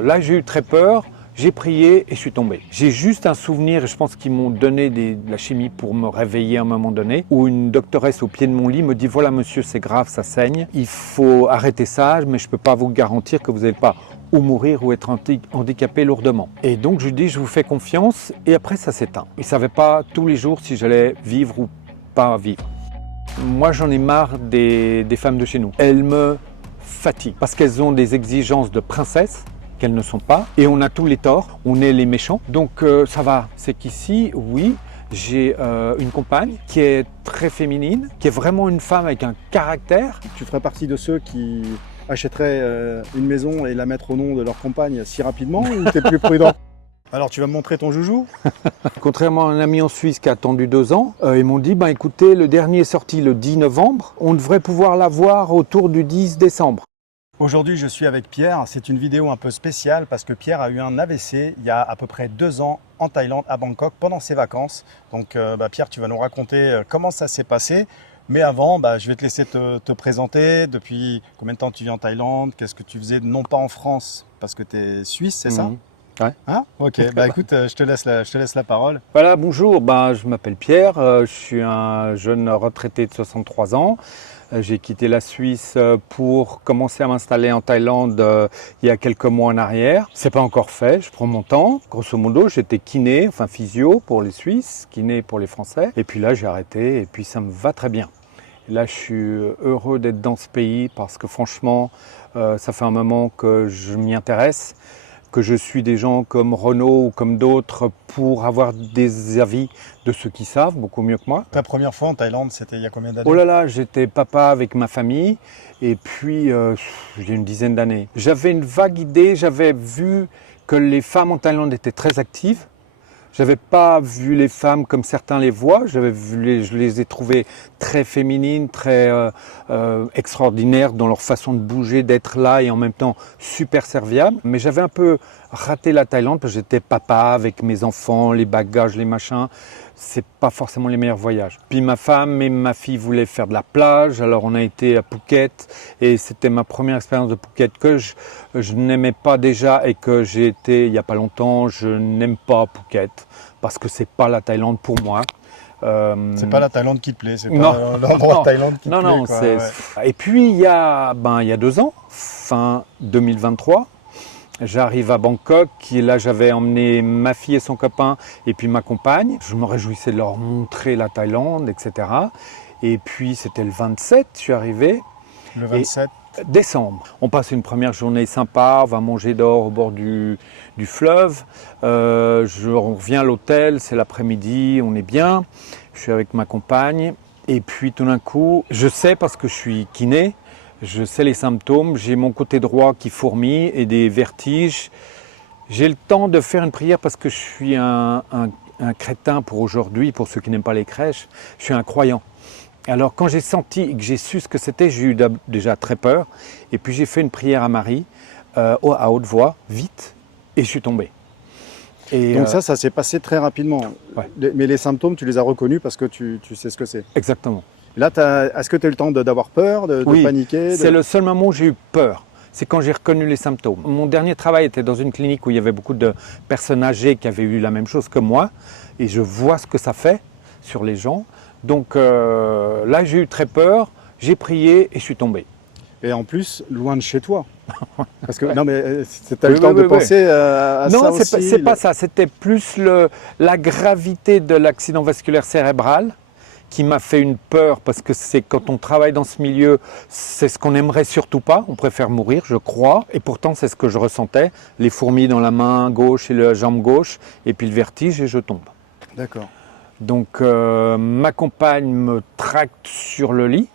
Là, j'ai eu très peur. J'ai prié et je suis tombé. J'ai juste un souvenir, et je pense qu'ils m'ont donné de la chimie pour me réveiller à un moment donné, où une doctoresse au pied de mon lit me dit « Voilà monsieur, c'est grave, ça saigne. Il faut arrêter ça, mais je ne peux pas vous garantir que vous n'allez pas ou mourir ou être handicapé lourdement. » Et donc je lui dis « Je vous fais confiance » et après ça s'éteint. Ils ne savaient pas tous les jours si j'allais vivre ou pas vivre. Moi j'en ai marre des femmes de chez nous. Elles me fatiguent parce qu'elles ont des exigences de princesse qu'elles ne sont pas, et on a tous les torts, on est les méchants, donc ça va. C'est qu'ici, oui, j'ai une compagne qui est très féminine, qui est vraiment une femme avec un caractère. Tu ferais partie de ceux qui achèteraient une maison et la mettre au nom de leur compagne si rapidement, ou t'es plus prudent? Alors tu vas me montrer ton joujou? Contrairement à un ami en Suisse qui a attendu 2 ans, ils m'ont dit, écoutez, le dernier est sorti le 10 novembre, on devrait pouvoir l'avoir autour du 10 décembre. Aujourd'hui, je suis avec Pierre. C'est une vidéo un peu spéciale parce que Pierre a eu un AVC il y a à peu près 2 ans en Thaïlande, à Bangkok, pendant ses vacances. Donc Pierre, tu vas nous raconter comment ça s'est passé. Mais avant, je vais te laisser te présenter. Depuis combien de temps tu vis en Thaïlande? Qu'est-ce que tu faisais? Non pas en France, parce que tu es suisse, c'est ça? Ouais. Hein? Ok, écoute, je te laisse la parole. Voilà, bonjour, je m'appelle Pierre, je suis un jeune retraité de 63 ans. J'ai quitté la Suisse pour commencer à m'installer en Thaïlande il y a quelques mois en arrière. C'est pas encore fait, je prends mon temps. Grosso modo, j'étais kiné, enfin physio pour les Suisses, kiné pour les Français. Et puis là, j'ai arrêté et puis ça me va très bien. Et là, je suis heureux d'être dans ce pays parce que franchement, ça fait un moment que je m'y intéresse, que je suis des gens comme Renaud ou comme d'autres pour avoir des avis de ceux qui savent, beaucoup mieux que moi. Ta première fois en Thaïlande, c'était il y a combien d'années? Oh là là, j'étais papa avec ma famille et puis j'ai une dizaine d'années. J'avais une vague idée, j'avais vu que les femmes en Thaïlande étaient très actives. Je n'avais pas vu les femmes comme certains les voient, je les ai trouvées très féminines, très extraordinaires dans leur façon de bouger, d'être là et en même temps super serviables. Mais j'avais un peu raté la Thaïlande parce que j'étais papa avec mes enfants, les bagages, les machins. C'est pas forcément les meilleurs voyages. Puis ma femme et ma fille voulaient faire de la plage, alors on a été à Phuket et c'était ma première expérience de Phuket que je n'aimais pas déjà et que j'ai été il n'y a pas longtemps. Je n'aime pas Phuket parce que c'est pas la Thaïlande pour moi. C'est pas la Thaïlande qui te plaît, c'est pas l'endroit de Thaïlande qui te plaît. Non, quoi, c'est... ouais. Et puis il y a 2 ans, fin 2023, j'arrive à Bangkok, et là j'avais emmené ma fille et son copain et puis ma compagne. Je me réjouissais de leur montrer la Thaïlande, etc. Et puis c'était le 27, je suis arrivé. Le 27 décembre. On passe une première journée sympa, on va manger dehors au bord du fleuve. Je reviens à l'hôtel, c'est l'après-midi, on est bien. Je suis avec ma compagne. Et puis tout d'un coup, je sais parce que je suis kiné, je sais les symptômes, j'ai mon côté droit qui fourmille et des vertiges. J'ai le temps de faire une prière parce que je suis un crétin pour aujourd'hui, pour ceux qui n'aiment pas les crèches, je suis un croyant. Alors quand j'ai senti et que j'ai su ce que c'était, j'ai eu déjà très peur. Et puis j'ai fait une prière à Marie, à haute voix, vite, et je suis tombé. Et donc ça s'est passé très rapidement. Ouais. Mais les symptômes, tu les as reconnus parce que tu sais ce que c'est. Exactement. Là, est-ce que tu as eu le temps d'avoir peur, de Oui, paniquer c'est le seul moment où j'ai eu peur. C'est quand j'ai reconnu les symptômes. Mon dernier travail était dans une clinique où il y avait beaucoup de personnes âgées qui avaient eu la même chose que moi. Et je vois ce que ça fait sur les gens. Donc là, j'ai eu très peur, j'ai prié et je suis tombé. Et en plus, loin de chez toi. Parce que Ouais. non, mais tu as eu le temps de penser à ça aussi. Non, c'est pas ça. C'était plus la gravité de l'accident vasculaire cérébral qui m'a fait une peur parce que c'est quand on travaille dans ce milieu, c'est ce qu'on aimerait surtout pas. On préfère mourir, je crois. Et pourtant, c'est ce que je ressentais. Les fourmis dans la main gauche et la jambe gauche, et puis le vertige et je tombe. D'accord. Donc ma compagne me tracte sur le lit.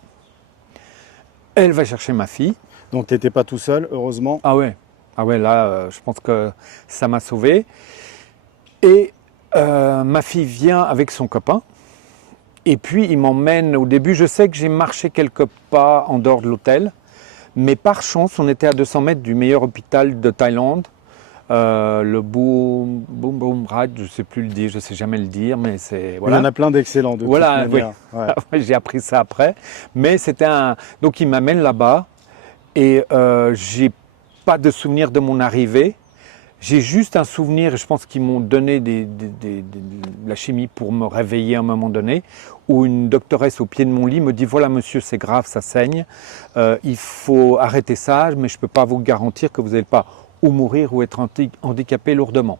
Elle va chercher ma fille. Donc tu n'étais pas tout seul, heureusement. Ah ouais, là, je pense que ça m'a sauvé. Et ma fille vient avec son copain. Et puis, il m'emmène. Au début, je sais que j'ai marché quelques pas en dehors de l'hôtel. Mais par chance, on était à 200 mètres du meilleur hôpital de Thaïlande. Le Boom Raj, je ne sais plus le dire, je ne sais jamais le dire, mais c'est... Voilà. Il y en a plein d'excellents de toute manière. Oui. Ouais. J'ai appris ça après. Mais c'était un... Donc, il m'amène là-bas et j'ai pas de souvenir de mon arrivée. J'ai juste un souvenir, et je pense qu'ils m'ont donné de la chimie pour me réveiller à un moment donné, où une doctoresse au pied de mon lit me dit « Voilà monsieur, c'est grave, ça saigne, il faut arrêter ça, mais je ne peux pas vous garantir que vous n'allez pas ou mourir ou être handicapé lourdement. »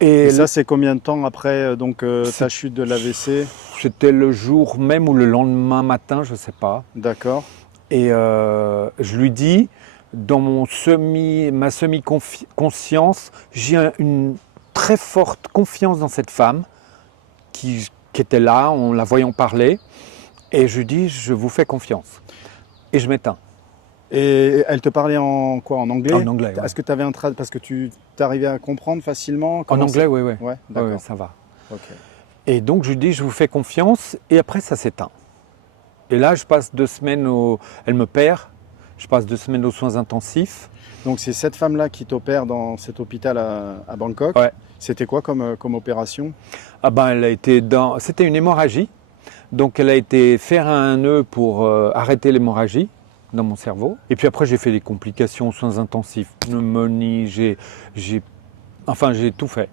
Et ça, c'est combien de temps après ta chute de l'AVC? C'était le jour même ou le lendemain matin, je ne sais pas. D'accord. Et je lui dis, dans ma semi-conscience, j'ai une très forte confiance dans cette femme qui était là, en la voyant parler. Et je lui dis, je vous fais confiance. Et je m'éteins. Et elle te parlait en quoi? En anglais? En anglais, ouais. Est-ce que tu avais parce que tu arrivais à comprendre facilement? En anglais, oui, oui. Ouais, d'accord. Ouais, ça va. Okay. Et donc je lui dis, je vous fais confiance. Et après, ça s'éteint. Et là, je passe 2 semaines Elle me perd. Je passe 2 semaines aux soins intensifs. Donc c'est cette femme-là qui t'opère dans cet hôpital à Bangkok. Ouais. C'était quoi comme opération? Ah ben, elle a été C'était une hémorragie. Donc elle a été faire un nœud pour arrêter l'hémorragie dans mon cerveau. Et puis après, j'ai fait des complications aux soins intensifs, pneumonie, j'ai tout fait.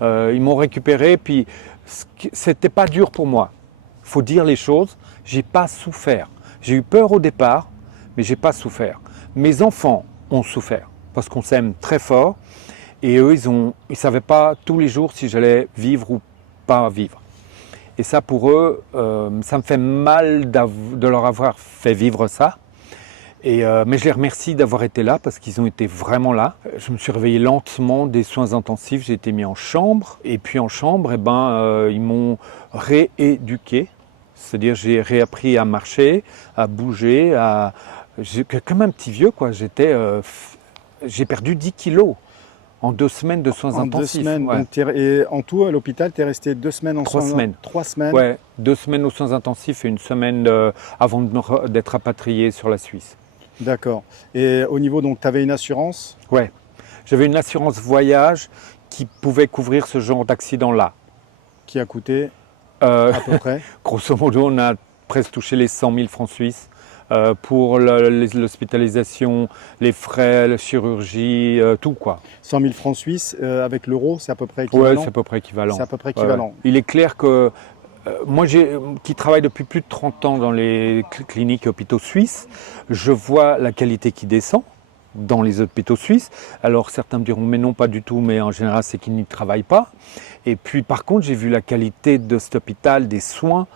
Ils m'ont récupéré, puis c'était pas dur pour moi. Il faut dire les choses, j'ai pas souffert. J'ai eu peur au départ, mais j'ai pas souffert. Mes enfants ont souffert, parce qu'on s'aime très fort, et eux, ils savaient pas tous les jours si j'allais vivre ou pas vivre. Et ça, pour eux, ça me fait mal de leur avoir fait vivre ça. Mais je les remercie d'avoir été là parce qu'ils ont été vraiment là. Je me suis réveillé lentement des soins intensifs, j'ai été mis en chambre. Et puis en chambre, ils m'ont rééduqué. C'est-à-dire j'ai réappris à marcher, à bouger, comme un petit vieux, quoi. J'ai perdu 10 kilos en 2 semaines de soins intensifs. 2 semaines, ouais. Donc et en tout, à l'hôpital, tu es resté 2 semaines en 3 soins? semaines. 3 semaines? Ouais, 2 semaines aux soins intensifs et 1 semaine avant d'être rapatrié sur la Suisse. D'accord. Et au niveau, donc, tu avais une assurance? Ouais, j'avais une assurance voyage qui pouvait couvrir ce genre d'accident-là. Qui a coûté à peu près? Grosso modo, on a presque touché les 100 000 francs suisses pour l'hospitalisation, les frais, la chirurgie, tout quoi. 100 000 francs suisses avec l'euro, c'est à peu près équivalent? Oui, c'est à peu près équivalent. C'est à peu près équivalent. Ouais. Il est clair que moi, qui travaille depuis plus de 30 ans dans les cliniques et hôpitaux suisses, je vois la qualité qui descend dans les hôpitaux suisses. Alors certains me diront mais non, pas du tout, mais en général c'est qu'ils n'y travaillent pas. Et puis par contre j'ai vu la qualité de cet hôpital, des soins,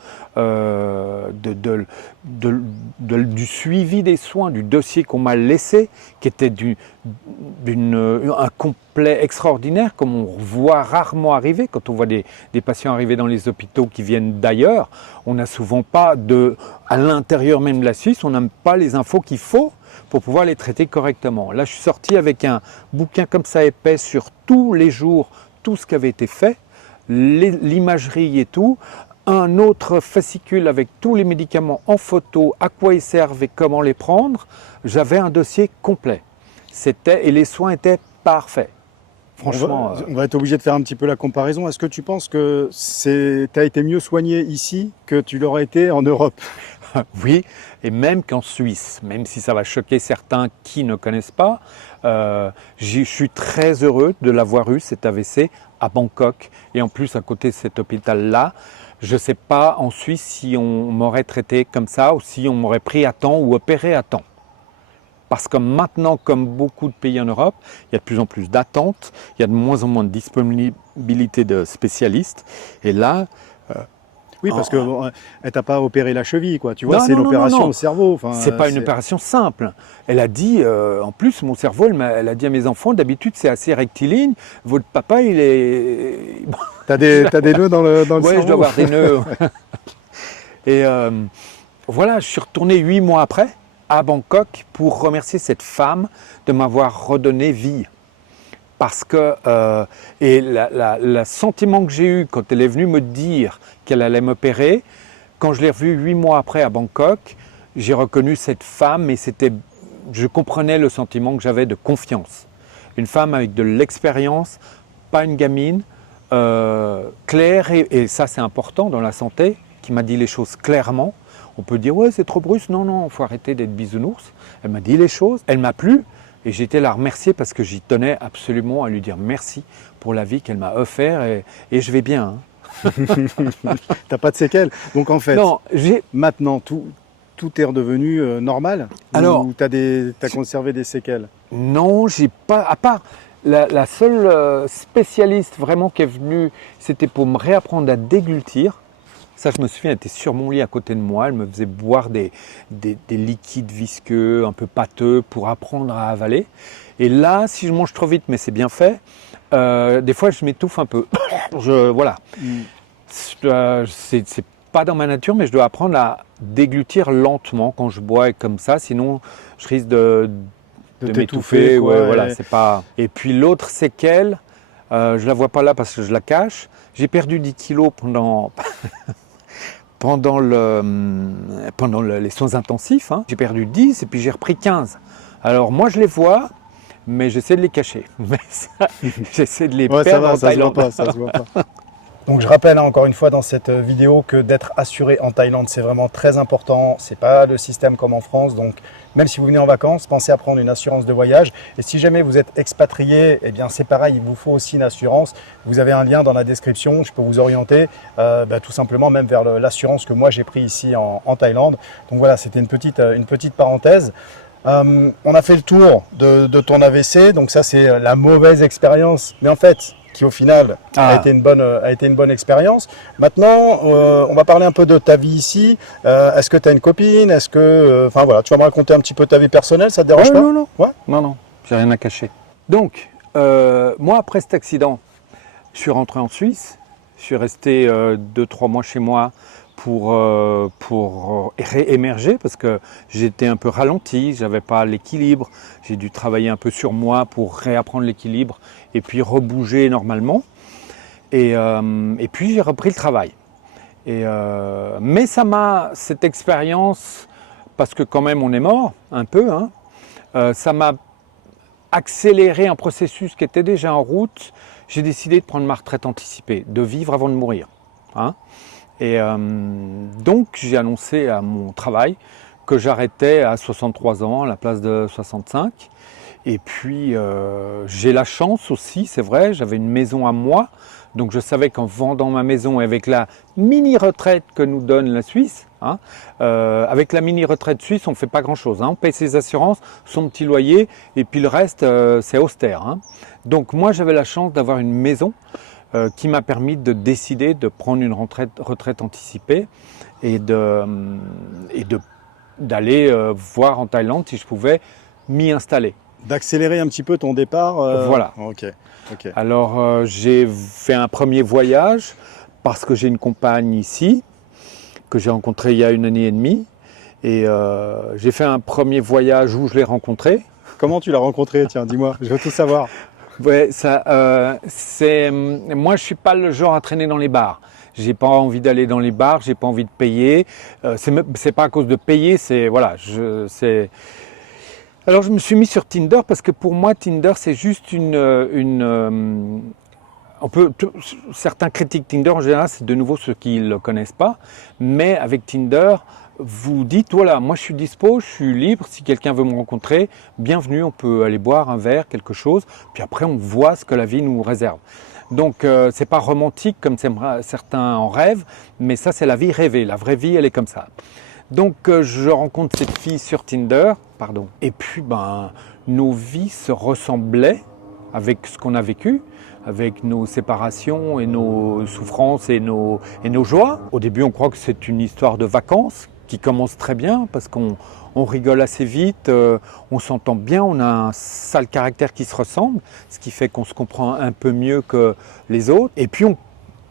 du suivi des soins, du dossier qu'on m'a laissé, qui était un complet extraordinaire, comme on voit rarement arriver quand on voit des patients arriver dans les hôpitaux qui viennent d'ailleurs. On n'a souvent pas à l'intérieur même de la Suisse, on n'a pas les infos qu'il faut pour pouvoir les traiter correctement. Là, je suis sorti avec un bouquin comme ça épais sur tous les jours, tout ce qui avait été fait, l'imagerie et tout, un autre fascicule avec tous les médicaments en photo, à quoi ils servent et comment les prendre. J'avais un dossier complet. Et les soins étaient parfaits. Franchement, on va être obligé de faire un petit peu la comparaison. Est-ce que tu penses que tu as été mieux soigné ici que tu l'aurais été en Europe? Oui, et même qu'en Suisse, même si ça va choquer certains qui ne connaissent pas, je suis très heureux de l'avoir eu, cet AVC, à Bangkok, et en plus à côté de cet hôpital-là. Je ne sais pas en Suisse si on m'aurait traité comme ça, ou si on m'aurait pris à temps ou opéré à temps. Parce que maintenant, comme beaucoup de pays en Europe, il y a de plus en plus d'attentes, il y a de moins en moins de disponibilité de spécialistes, et là... Oui, parce qu'elle ne t'a pas opéré la cheville, quoi. Tu vois, c'est une opération au cerveau. Enfin, c'est pas une opération simple. Elle a dit, en plus, mon cerveau, elle a dit à mes enfants, d'habitude, c'est assez rectiligne. Votre papa, il est... T'as des nœuds dans le cerveau? Oui, je dois avoir des nœuds. Et voilà, je suis retourné 8 mois après, à Bangkok, pour remercier cette femme de m'avoir redonné vie. Parce que le sentiment que j'ai eu quand elle est venue me dire qu'elle allait m'opérer, quand je l'ai revue 8 mois après à Bangkok, j'ai reconnu cette femme et je comprenais le sentiment que j'avais de confiance. Une femme avec de l'expérience, pas une gamine, claire, et ça c'est important dans la santé, qui m'a dit les choses clairement. On peut dire ouais c'est trop brusque, non, il faut arrêter d'être bisounours. Elle m'a dit les choses, elle m'a plu. Et j'étais la remercier parce que j'y tenais absolument à lui dire merci pour la vie qu'elle m'a offert et je vais bien. Hein. T'as pas de séquelles. Donc en fait, Non, maintenant tout est redevenu normal. Alors, ou t'as conservé des séquelles? non, j'ai pas. À part la seule spécialiste vraiment qui est venue, c'était pour me réapprendre à déglutir. Ça, je me souviens, elle était sur mon lit à côté de moi. Elle me faisait boire des liquides visqueux, un peu pâteux, pour apprendre à avaler. Et là, si je mange trop vite, mais c'est bien fait, des fois, je m'étouffe un peu. Voilà. C'est pas dans ma nature, mais je dois apprendre à déglutir lentement quand je bois comme ça. Sinon, je risque de m'étouffer. Ouais, voilà, c'est pas... Et puis l'autre séquelle, je la vois pas là parce que je la cache. J'ai perdu 10 kilos pendant les soins intensifs, hein. J'ai perdu 10 et puis j'ai repris 15. Alors moi je les vois, mais j'essaie de les cacher. Mais ça, j'essaie de les perdre en Thaïlande. Ça se voit pas. Donc je rappelle encore une fois dans cette vidéo que d'être assuré en Thaïlande, c'est vraiment très important. C'est pas le système comme en France. Donc même si vous venez en vacances, pensez à prendre une assurance de voyage. Et si jamais vous êtes expatrié, eh bien c'est pareil, il vous faut aussi une assurance. Vous avez un lien dans la description, je peux vous orienter tout simplement même vers l'assurance que moi j'ai pris ici en Thaïlande. Donc voilà, c'était une petite parenthèse. On a fait le tour de ton AVC, donc ça c'est la mauvaise expérience. Mais en fait, qui au final a été une bonne expérience. Maintenant, on va parler un peu de ta vie ici. Est-ce que tu as une copine? Est-ce que, enfin voilà, tu vas me raconter un petit peu ta vie personnelle, ça te dérange pas? Non, Ouais. non, j'ai rien à cacher. Donc, moi après cet accident, je suis rentré en Suisse. Je suis resté 2-3 mois chez moi pour réémerger parce que j'étais un peu ralenti, j'avais pas l'équilibre, j'ai dû travailler un peu sur moi pour réapprendre l'équilibre et puis rebouger normalement. Et puis j'ai repris le travail. Mais cette expérience, parce que quand même on est mort un peu, hein, ça m'a accéléré un processus qui était déjà en route. J'ai décidé de prendre ma retraite anticipée, de vivre avant de mourir. Hein. Et donc j'ai annoncé à mon travail que j'arrêtais à 63 ans à la place de 65. Et puis j'ai la chance aussi, c'est vrai, j'avais une maison à moi. Donc je savais qu'en vendant ma maison avec la mini-retraite que nous donne la Suisse, hein, avec la mini-retraite suisse on ne fait pas grand-chose. Hein, on paye ses assurances, son petit loyer et puis le reste c'est austère. Hein. Donc moi j'avais la chance d'avoir une maison qui m'a permis de décider de prendre une retraite anticipée et d'aller voir en Thaïlande si je pouvais m'y installer. D'accélérer un petit peu ton départ. Voilà. Ok. Alors j'ai fait un premier voyage parce que j'ai une compagne ici que j'ai rencontrée il y a 1 année et demie. Et j'ai fait un premier voyage où je l'ai rencontrée. Comment tu l'as rencontrée? Tiens, dis-moi, je veux tout savoir. Ouais, moi je suis pas le genre à traîner dans les bars. J'ai pas envie d'aller dans les bars, j'ai pas envie de payer. C'est pas à cause de payer, c'est voilà, Alors je me suis mis sur Tinder parce que pour moi Tinder c'est juste certains critiquent Tinder en général, c'est de nouveau ceux qui ne le connaissent pas, mais avec Tinder, vous dites voilà, moi je suis dispo, je suis libre, si quelqu'un veut me rencontrer, bienvenue, on peut aller boire un verre, quelque chose, puis après on voit ce que la vie nous réserve. Donc c'est pas romantique comme certains en rêvent, mais ça c'est la vie rêvée, la vraie vie elle est comme ça. Donc je rencontre cette fille sur Tinder, et puis nos vies se ressemblaient avec ce qu'on a vécu, avec nos séparations et nos souffrances et nos joies. Au début on croit que c'est une histoire de vacances qui commence très bien parce qu'on rigole assez vite, on s'entend bien, on a un sale caractère qui se ressemble, ce qui fait qu'on se comprend un peu mieux que les autres. Et puis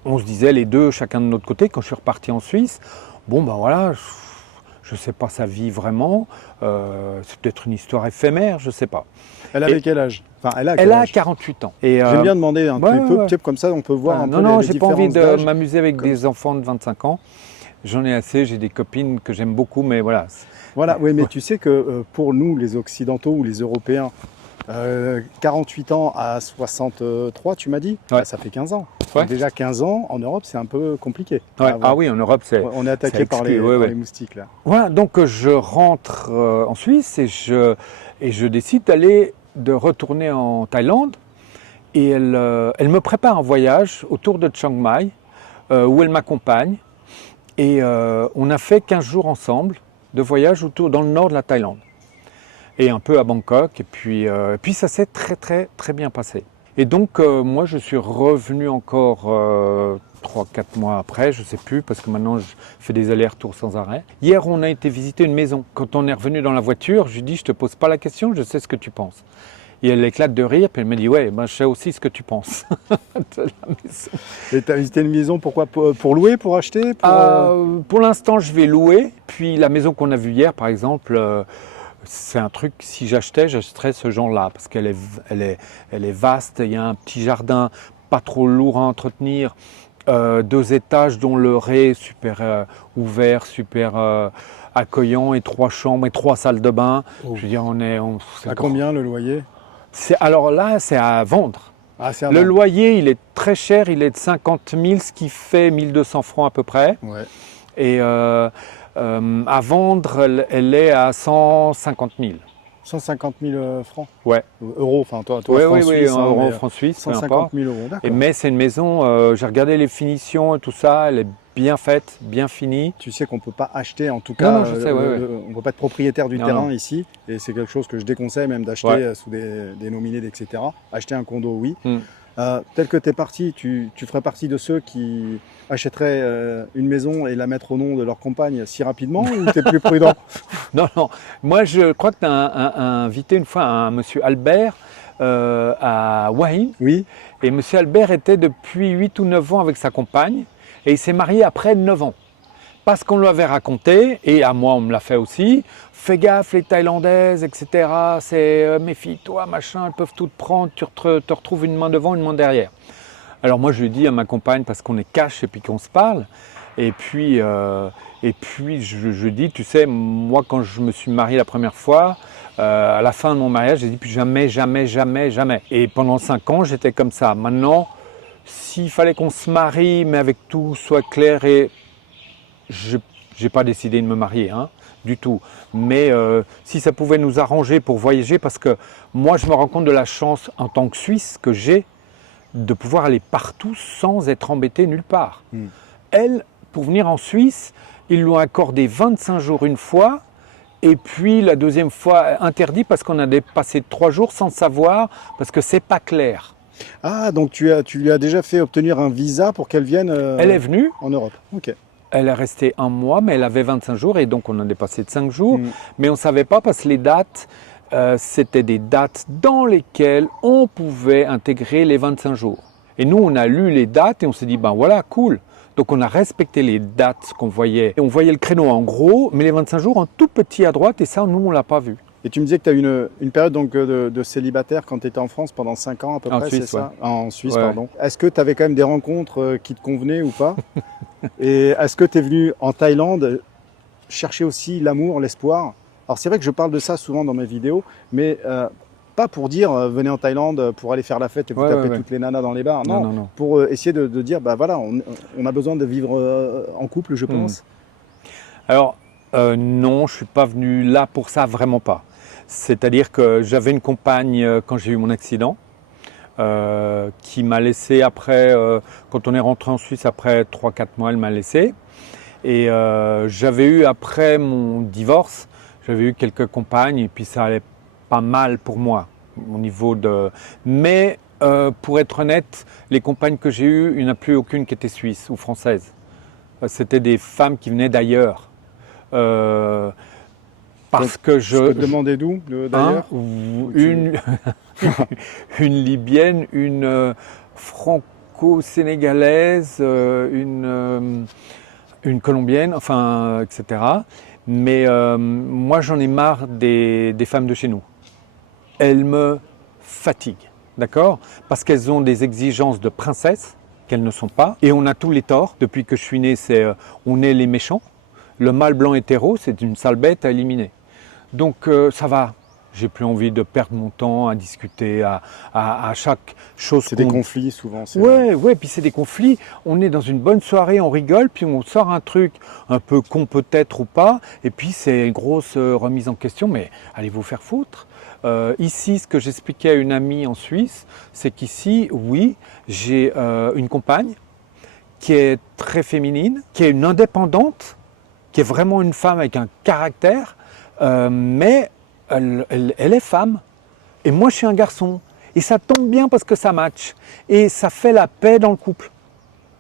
on se disait les deux, chacun de notre côté, quand je suis reparti en Suisse, voilà, je ne sais pas sa vie vraiment, c'est peut-être une histoire éphémère, je ne sais pas. Elle avait quel âge? Enfin, elle a 48 ans. J'aime bien demander un peu, comme ça on peut voir un peu les j'ai pas envie différences de m'amuser avec des enfants de 25 ans. J'en ai assez, j'ai des copines que j'aime beaucoup, mais voilà. Voilà, oui, mais tu sais que pour nous, les Occidentaux ou les Européens, 48 ans à 63, tu m'as dit, ça fait 15 ans. Ouais. Donc déjà 15 ans, en Europe, c'est un peu compliqué. Ouais. Ah oui, en Europe, on est attaqué par les moustiques. Là. Voilà, donc je rentre en Suisse et je décide d'aller de retourner en Thaïlande et elle me prépare un voyage autour de Chiang Mai où elle m'accompagne. Et on a fait 15 jours ensemble de voyage dans le nord de la Thaïlande et un peu à Bangkok. Et puis ça s'est très bien passé. Et donc moi je suis revenu encore 3-4 mois après, je ne sais plus, parce que maintenant je fais des allers-retours sans arrêt. Hier on a été visiter une maison. Quand on est revenu dans la voiture, je lui dis je ne te pose pas la question, je sais ce que tu penses. Et elle éclate de rire, puis elle me dit ouais, ben, je sais aussi ce que tu penses de la maison. Et tu as visité une maison, pourquoi? Pour louer, pour acheter? Pour l'instant je vais louer. Puis la maison qu'on a vue hier par exemple, c'est un truc, si j'achèterais ce genre-là, parce qu'elle est vaste, il y a un petit jardin pas trop lourd à entretenir, 2 étages dont le rez est super ouvert, super accueillant, et 3 chambres et 3 salles de bain. Oh. Je veux dire, À combien le loyer? Alors là, c'est à vendre. Ah, c'est à Le vendre. loyer, il est très cher, il est de 50 000, ce qui fait 1 200 francs à peu près. Ouais. Et à vendre, elle est à 150 000. 150 000 francs? Ouais. Euros, enfin toi Oui, francs oui, suisses, hein, en mais francs suisses, peu 150 importe. 000 euros, d'accord. Mais c'est une maison, j'ai regardé les finitions et tout ça, elle est bien faite, bien finie. Tu sais qu'on ne peut pas acheter, en tout cas, Non, je sais, ouais. on ne peut pas être propriétaire du Non, terrain non. ici, et c'est quelque chose que je déconseille même d'acheter Ouais. sous des nominés, etc. Acheter un condo, oui. Mm. Tel que tu es parti, tu ferais partie de ceux qui achèteraient une maison et la mettre au nom de leur compagne si rapidement, ou tu es plus prudent? Non, non. Moi, je crois que tu as invité une fois un monsieur Albert à Wahine. Oui. Et monsieur Albert était depuis 8 ou 9 ans avec sa compagne. Et il s'est marié après 9 ans. Parce qu'on lui avait raconté, et à moi on me l'a fait aussi, fais gaffe les Thaïlandaises, etc. C'est méfie-toi, machin, elles peuvent tout te prendre, tu te retrouves une main devant, une main derrière. Alors moi je lui dis à ma compagne, parce qu'on est cash et puis qu'on se parle, et puis je dis, tu sais, moi quand je me suis marié la première fois, à la fin de mon mariage, j'ai dit plus jamais, jamais, jamais, jamais. Et pendant 5 ans j'étais comme ça. Maintenant, s'il fallait qu'on se marie, mais avec tout soit clair, et je n'ai pas décidé de me marier, hein, du tout. Mais si ça pouvait nous arranger pour voyager, parce que moi je me rends compte de la chance en tant que Suisse que j'ai de pouvoir aller partout sans être embêté nulle part. Mm. Elle, pour venir en Suisse, ils lui ont accordé 25 jours une fois, et puis la deuxième fois interdit parce qu'on a dépassé 3 jours sans savoir, parce que c'est pas clair. Ah, donc tu lui as déjà fait obtenir un visa pour qu'elle vienne Elle est venue. en Europe. Ok. Elle est restée 1 mois, mais elle avait 25 jours et donc on a dépassé de 5 jours. Mm. Mais on ne savait pas parce que les dates, c'était des dates dans lesquelles on pouvait intégrer les 25 jours. Et nous, on a lu les dates et on s'est dit, ben voilà, cool. Donc on a respecté les dates qu'on voyait. Et on voyait le créneau en gros, mais les 25 jours en tout petit à droite et ça, nous, on ne l'a pas vu. Et tu me disais que tu as eu une période donc, de célibataire quand tu étais en France pendant 5 ans à peu En près, Suisse, c'est ça? ouais. En Suisse, Ouais. pardon. Est-ce que tu avais quand même des rencontres qui te convenaient ou pas? Et est-ce que tu es venu en Thaïlande chercher aussi l'amour, l'espoir? Alors c'est vrai que je parle de ça souvent dans mes vidéos, mais pas pour dire venez en Thaïlande pour aller faire la fête et vous Ouais, taper ouais. toutes les nanas dans les bars. Non, Non, non, non. pour essayer de dire, bah voilà, on a besoin de vivre en couple, je pense. Alors, non, je ne suis pas venu là pour ça, vraiment pas. C'est-à-dire que j'avais une compagne quand j'ai eu mon accident qui m'a laissé après, quand on est rentré en Suisse après 3-4 mois, elle m'a laissé. Et j'avais eu après mon divorce, j'avais eu quelques compagnes et puis ça allait pas mal pour moi au niveau de... Mais pour être honnête, les compagnes que j'ai eues, il n'y en a plus aucune qui était suisse ou française. C'était des femmes qui venaient d'ailleurs. Parce que Je peux te demander d'où d'ailleurs? une Libyenne, une franco-sénégalaise, une colombienne, enfin, etc. Mais moi, j'en ai marre des femmes de chez nous. Elles me fatiguent, d'accord? Parce qu'elles ont des exigences de princesse qu'elles ne sont pas. Et on a tous les torts. Depuis que je suis né, on est les méchants. Le mâle blanc hétéro, c'est une sale bête à éliminer. Donc ça va. J'ai plus envie de perdre mon temps à discuter à chaque chose. C'est des conflits souvent. Ouais, puis c'est des conflits. On est dans une bonne soirée, on rigole, puis on sort un truc un peu con peut-être ou pas, et puis c'est une grosse remise en question, mais allez vous faire foutre. Ici, ce que j'expliquais à une amie en Suisse, c'est qu'ici, oui, j'ai une compagne qui est très féminine, qui est une indépendante, qui est vraiment une femme avec un caractère, mais elle est femme. Et moi, je suis un garçon. Et ça tombe bien parce que ça match. Et ça fait la paix dans le couple.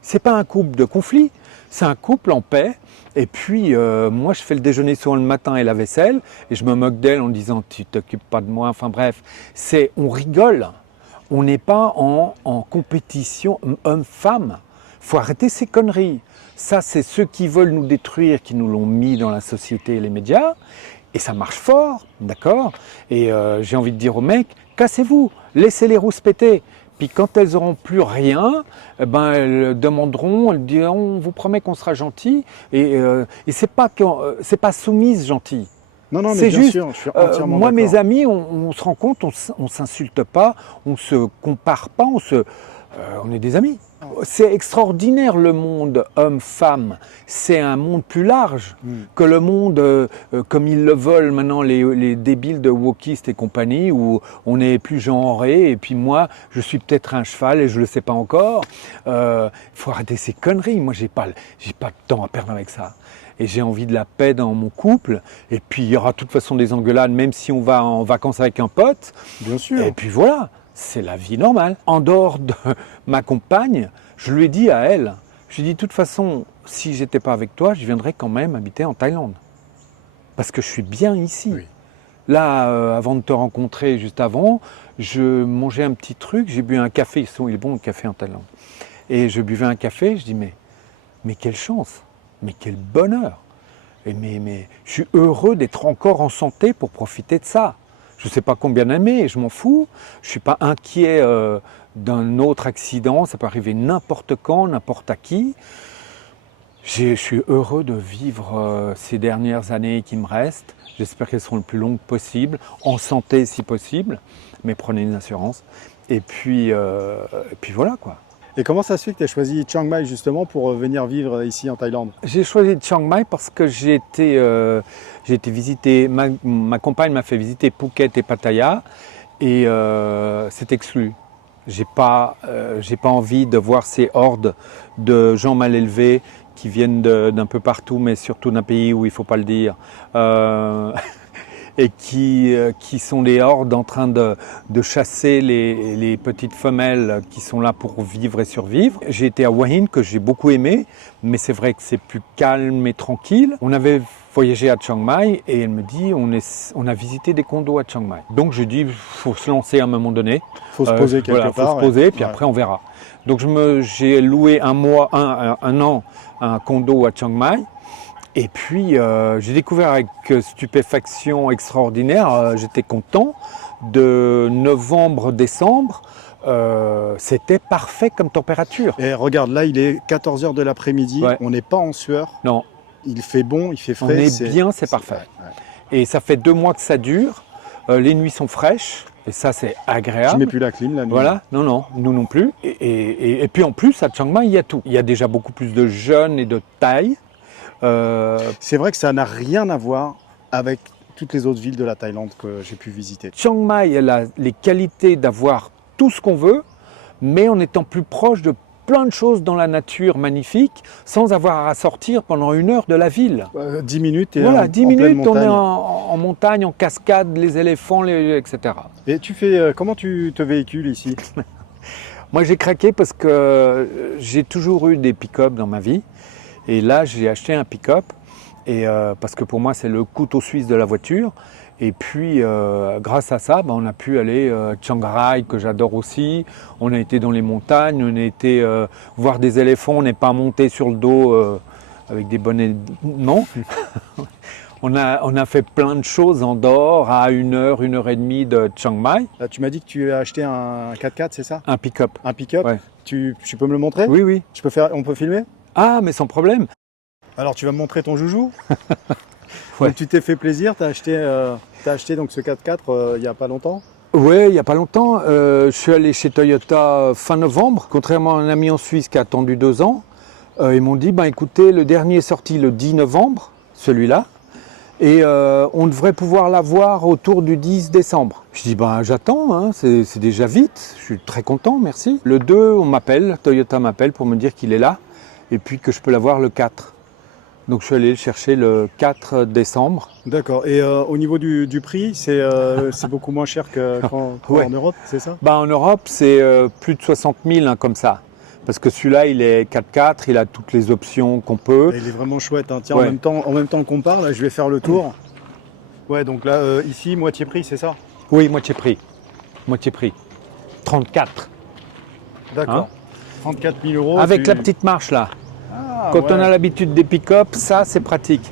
C'est pas un couple de conflit, c'est un couple en paix. Et puis, moi, je fais le déjeuner souvent le matin et la vaisselle. Et je me moque d'elle en disant, tu t'occupes pas de moi. Enfin bref, on rigole. On n'est pas en compétition homme-femme. Il faut arrêter ces conneries. Ça, c'est ceux qui veulent nous détruire, qui nous l'ont mis dans la société et les médias. Et ça marche fort, d'accord? Et j'ai envie de dire aux mecs, cassez-vous, laissez les rousses péter. Puis quand elles n'auront plus rien, elles demanderont, elles diront, on vous promet qu'on sera gentil. Et c'est pas soumise gentil. Non, mais c'est bien juste, sûr, je suis entièrement moi, d'accord. mes amis, on se rend compte, on s'insulte pas, on se compare pas, on est des amis. C'est extraordinaire le monde homme-femme. C'est un monde plus large que le monde comme ils le veulent maintenant les débiles de wokistes et compagnie où on est plus genré et puis moi je suis peut-être un cheval et je le sais pas encore. Il faut arrêter ces conneries. Moi j'ai pas de temps à perdre avec ça. Et j'ai envie de la paix dans mon couple. Et puis il y aura de toute façon des engueulades même si on va en vacances avec un pote. Bien sûr. Et puis voilà. C'est la vie normale. En dehors de ma compagne, je lui ai dit à elle, je lui ai dit de toute façon, si j'étais pas avec toi, je viendrais quand même habiter en Thaïlande. Parce que je suis bien ici. Oui. Là, avant de te rencontrer, juste avant, je mangeais un petit truc, j'ai bu un café, il est bon le café en Thaïlande. Et je buvais un café, je dis mais quelle chance, mais quel bonheur. Et mais je suis heureux d'être encore en santé pour profiter de ça. Je ne sais pas combien d'années, je m'en fous. Je ne suis pas inquiet d'un autre accident. Ça peut arriver n'importe quand, n'importe à qui. Je suis heureux de vivre ces dernières années qui me restent. J'espère qu'elles seront le plus longues possible, en santé si possible. Mais prenez une assurance. Et puis voilà quoi. Et comment ça se fait que tu as choisi Chiang Mai justement pour venir vivre ici en Thaïlande? J'ai choisi Chiang Mai parce que j'ai été visiter, ma compagne m'a fait visiter Phuket et Pattaya et c'est exclu. J'ai pas envie de voir ces hordes de gens mal élevés qui viennent d'un peu partout, mais surtout d'un pays où il ne faut pas le dire. Et qui sont des hordes en train de chasser les petites femelles qui sont là pour vivre et survivre. J'ai été à Hua Hin que j'ai beaucoup aimé, mais c'est vrai que c'est plus calme et tranquille. On avait voyagé à Chiang Mai et elle me dit on a visité des condos à Chiang Mai. Donc je dis il faut se lancer à un moment donné. Il faut se poser quelque part. Il faut se poser, puis après on verra. Donc j'ai loué un an un condo à Chiang Mai. Et puis, j'ai découvert avec stupéfaction extraordinaire, j'étais content, de novembre-décembre, c'était parfait comme température. Et regarde, là, il est 14h de l'après-midi, Ouais. on n'est pas en sueur, Non, il fait bon, il fait on frais. est bien, c'est parfait. Ouais. Et ça fait 2 mois que ça dure, les nuits sont fraîches, et ça c'est Je agréable. mets plus la clim la nuit. Voilà, non, nous non plus. Et puis en plus, à Chiang Mai, il y a tout. Il y a déjà beaucoup plus de jeunes et de Thaïs. C'est vrai que ça n'a rien à voir avec toutes les autres villes de la Thaïlande que j'ai pu visiter. Chiang Mai, elle a les qualités d'avoir tout ce qu'on veut, mais en étant plus proche de plein de choses dans la nature magnifique, sans avoir à sortir pendant 1 heure de la ville. 10 minutes et Voilà, 10 minutes, on montagne. est en montagne, en cascade, les éléphants, etc. Et tu fais comment tu te véhicules ici? Moi, j'ai craqué parce que j'ai toujours eu des pick-up dans ma vie. Et là, j'ai acheté un pick-up parce que pour moi, c'est le couteau suisse de la voiture. Et puis, grâce à ça, on a pu aller à Chiang Rai, que j'adore aussi. On a été dans les montagnes, on a été voir des éléphants. On n'est pas monté sur le dos avec des bonnets. Non. On a fait plein de choses en dehors à 1 heure, 1 heure et demie de Chiang Mai. Là, tu m'as dit que tu as acheté un 4x4, c'est ça? Un pick-up. Un pick-up? Ouais. Tu peux me le montrer? Oui, oui. On peut filmer? Ah, mais sans problème. Alors, tu vas me montrer ton joujou? Ouais. Donc tu t'es fait plaisir, tu as acheté donc ce 4x4 il n'y a pas longtemps? Oui, il n'y a pas longtemps. Je suis allé chez Toyota fin novembre. Contrairement à un ami en Suisse qui a attendu 2 ans, ils m'ont dit, ben, écoutez, le dernier est sorti le 10 novembre, celui-là, et on devrait pouvoir l'avoir autour du 10 décembre. Je dis, ben, j'attends, hein, c'est déjà vite, je suis très content, merci. Le 2, Toyota m'appelle pour me dire qu'il est là, et puis que je peux l'avoir le 4. Donc je suis allé le chercher le 4 décembre. D'accord. Et au niveau du prix, c'est beaucoup moins cher qu'en Ouais. Europe, c'est ça? Bah, en Europe, c'est plus de 60 000 hein, comme ça. Parce que celui-là, il est 4x4, il a toutes les options qu'on peut. Et il est vraiment chouette, hein. Tiens, Ouais. en même temps qu'on parle, là, je vais faire le tour. Ouais, donc là, ici, moitié prix, c'est ça? Oui, moitié prix. Moitié prix. 34. D'accord. 34 000 euros. Avec la petite marche là. Ah, Quand ouais. on a l'habitude des pick-up, ça c'est pratique.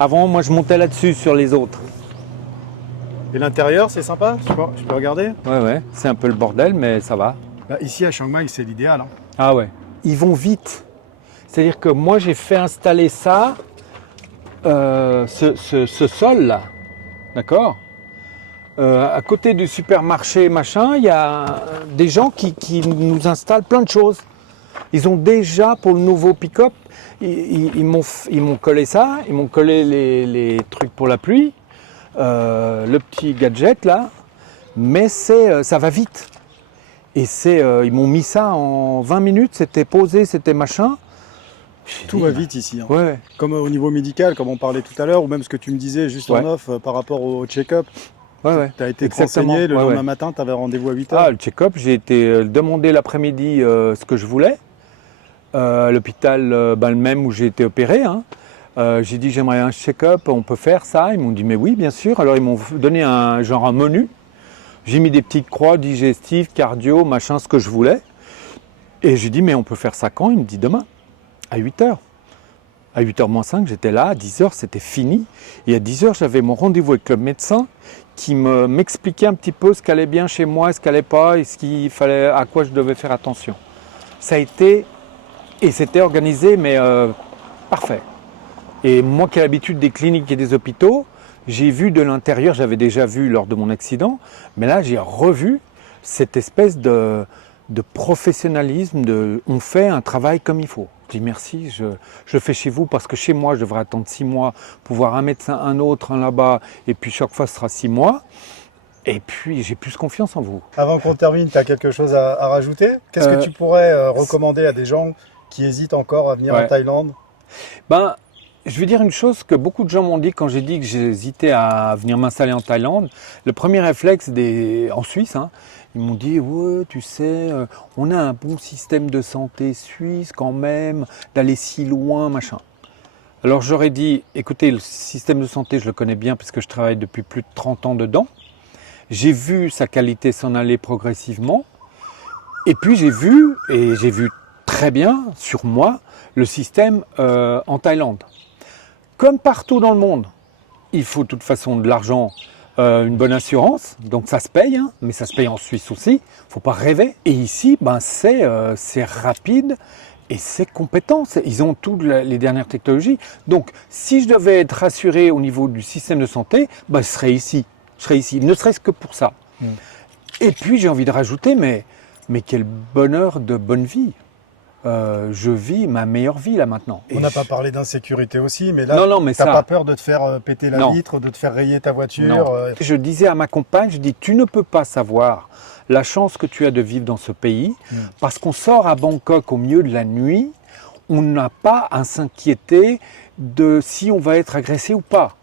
Avant, moi je montais là-dessus sur les autres. Et l'intérieur, c'est sympa? Je peux regarder? Ouais, c'est un peu le bordel, mais ça va. Bah, ici, à Chiang Mai, c'est l'idéal, hein. Ah ouais. Ils vont vite. C'est-à-dire que moi j'ai fait installer ça, ce sol là, d'accord, à côté du supermarché machin, il y a des gens qui nous installent plein de choses. Ils ont déjà pour le nouveau pick-up, ils m'ont collé ça, ils m'ont collé les trucs pour la pluie, le petit gadget là, mais ça va vite. Et ils m'ont mis ça en 20 minutes, c'était posé, c'était machin. Tout va vite ici, hein. Ouais. Comme au niveau médical, comme on parlait tout à l'heure, ou même ce que tu me disais juste en Ouais. off par rapport au check-up. Ouais. Tu as été Exactement. renseigné, le Ouais, lendemain ouais. matin, tu avais rendez-vous à 8h. Ah, le check-up, j'ai été demander l'après-midi ce que je voulais. À l'hôpital, le même où j'ai été opéré. Hein. J'ai dit j'aimerais un check-up, on peut faire ça? Ils m'ont dit mais oui, bien sûr. Alors ils m'ont donné un menu. J'ai mis des petites croix digestives, cardio, machin, ce que je voulais. Et j'ai dit mais on peut faire ça quand? Il me dit demain, à 8h. À 8h moins 5, j'étais là, à 10h c'était fini. Et à 10h, j'avais mon rendez-vous avec le médecin qui m'expliquait un petit peu ce qui allait bien chez moi, ce qui allait pas, et ce qu'il fallait, à quoi je devais faire attention. Ça a été, et c'était organisé, mais parfait. Et moi qui ai l'habitude des cliniques et des hôpitaux, j'ai vu de l'intérieur, j'avais déjà vu lors de mon accident, mais là j'ai revu cette espèce de professionnalisme, on fait un travail comme il faut. Je dis merci, je le fais chez vous parce que chez moi je devrais attendre 6 mois pour voir un médecin, un autre, un là-bas, et puis chaque fois ce sera 6 mois. Et puis j'ai plus confiance en vous. Avant qu'on termine, tu as quelque chose à rajouter? Qu'est-ce que tu pourrais recommander à des gens qui hésitent encore à venir en Thaïlande? Ben, je vais dire une chose que beaucoup de gens m'ont dit quand j'ai dit que j'hésitais à venir m'installer en Thaïlande. Le premier réflexe en Suisse, hein, ils m'ont dit ouais, tu sais, on a un bon système de santé suisse quand même, d'aller si loin, machin. Alors j'aurais dit, écoutez, le système de santé, je le connais bien parce que je travaille depuis plus de 30 ans dedans. J'ai vu sa qualité s'en aller progressivement. Et puis j'ai vu très bien sur moi le système en Thaïlande. Comme partout dans le monde, il faut de toute façon de l'argent, une bonne assurance, donc ça se paye, hein, mais ça se paye en Suisse aussi, il ne faut pas rêver. Et ici, ben, c'est rapide et c'est compétent, ils ont toutes les dernières technologies. Donc si je devais être rassuré au niveau du système de santé, ben, je serais ici, ne serait-ce que pour ça. Et puis j'ai envie de rajouter, mais quel bonheur de bonne vie. Je vis ma meilleure vie là maintenant. On n'a pas parlé d'insécurité aussi, mais là, mais t'as ça, pas peur de te faire péter la Non. vitre, de te faire rayer ta voiture? non. Je disais à ma compagne, je dis, tu ne peux pas savoir la chance que tu as de vivre dans ce pays, parce qu'on sort à Bangkok au milieu de la nuit, on n'a pas à s'inquiéter de si on va être agressé ou pas.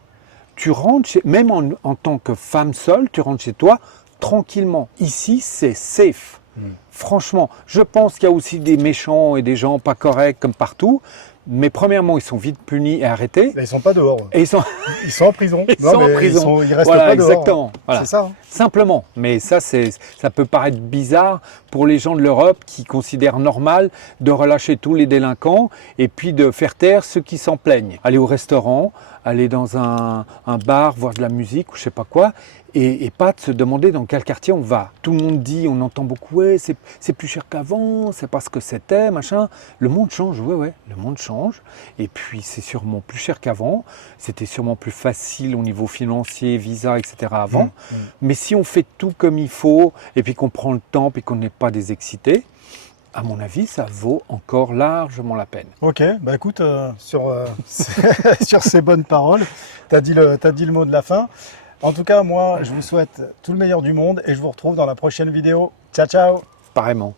Tu rentres, même en tant que femme seule, tu rentres chez toi tranquillement. Ici, c'est safe. Franchement, je pense qu'il y a aussi des méchants et des gens pas corrects comme partout, mais premièrement, ils sont vite punis et arrêtés. Là, ils sont pas dehors. Et ils sont en prison. Ils sont en prison. Ils restent Voilà, pas dehors. exactement. Voilà. C'est ça, hein. Simplement. Mais ça peut paraître bizarre pour les gens de l'Europe qui considèrent normal de relâcher tous les délinquants et puis de faire taire ceux qui s'en plaignent. Aller au restaurant, aller dans un bar, voir de la musique ou je sais pas quoi, et pas de se demander dans quel quartier on va. Tout le monde dit, on entend beaucoup, ouais, c'est plus cher qu'avant, c'est pas ce que c'était, machin. Le monde change, ouais, le monde change. Et puis c'est sûrement plus cher qu'avant. C'était sûrement plus facile au niveau financier, visa, etc. avant. Mais si on fait tout comme il faut, et puis qu'on prend le temps, puis qu'on n'est pas des excités, à mon avis, ça vaut encore largement la peine. Ok, bah écoute, sur ces bonnes paroles, tu as dit le mot de la fin. En tout cas, moi, je vous souhaite tout le meilleur du monde et je vous retrouve dans la prochaine vidéo. Ciao, ciao! Pareillement.